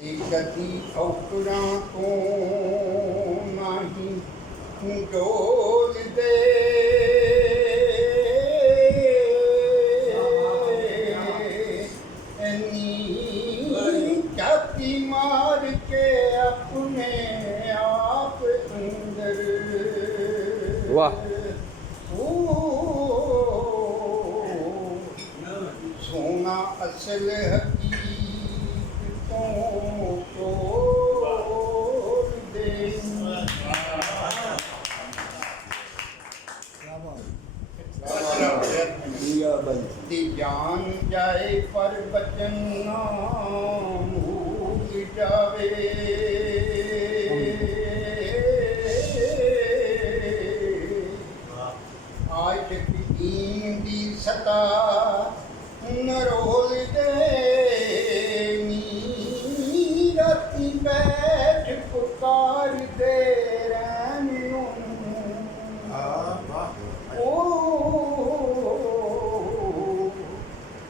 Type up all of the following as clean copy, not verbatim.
कदी औकड़ा तो नहीं डोल दे चाती मार के अपने आप अंदर वाह सोना असल हकीकतों को दे दी जान जाए पर बचन ना भूल जावे आज दीन दी सता नरोल दे राती बैठ पुकार दे रैनू ओ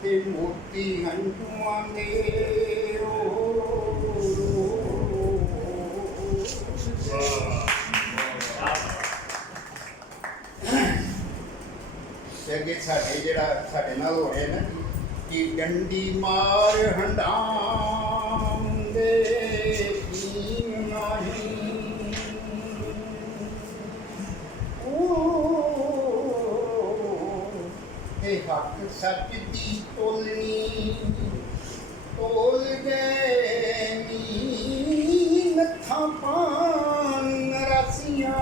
ते मोती हंजुआं दे ਅੱਗੇ ਸਾਡੇ ਜਿਹੜਾ ਸਾਡੇ ਨਾਲ ਹੋ ਰਿਹਾ ਨਾ ਕਿ ਡੰਡੀ ਮਾਰ ਹੰਡਾਉਂਦੇ ਕੀਮ ਨਹੀਂ ਤੇ ਹੱਕ ਸੱਚ ਦੀ ਤੋਲਣੀ ਤੋਲ ਗਏ ਨੀ ਨੱਥਾਂ ਪਾਣ ਨਰਾਸੀਆਂ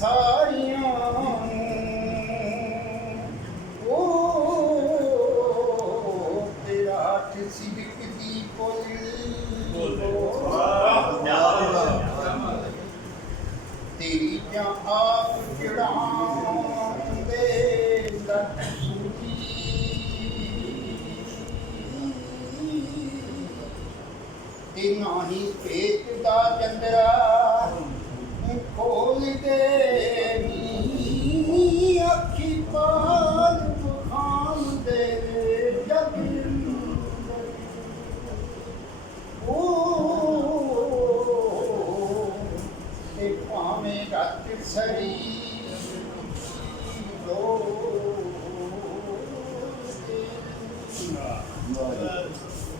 ਸਾਰੀਆਂ सिविक दी तेरी जा आप चढ़ांदे लट सूखी ते नाही पेट दा जंदरा खोल दे अखी पाल बुखाम दे जग भावें रत सरी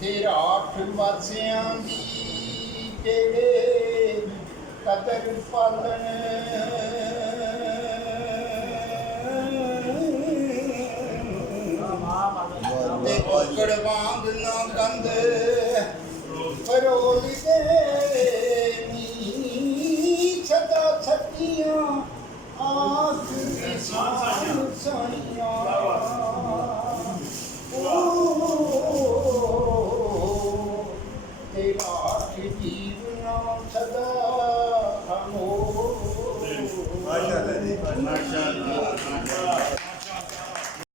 तेरा आठ वासियां दी तेरे कदर पालन औकड़ वांग ना गंद फरोल दे सदा सतियां आख सानियां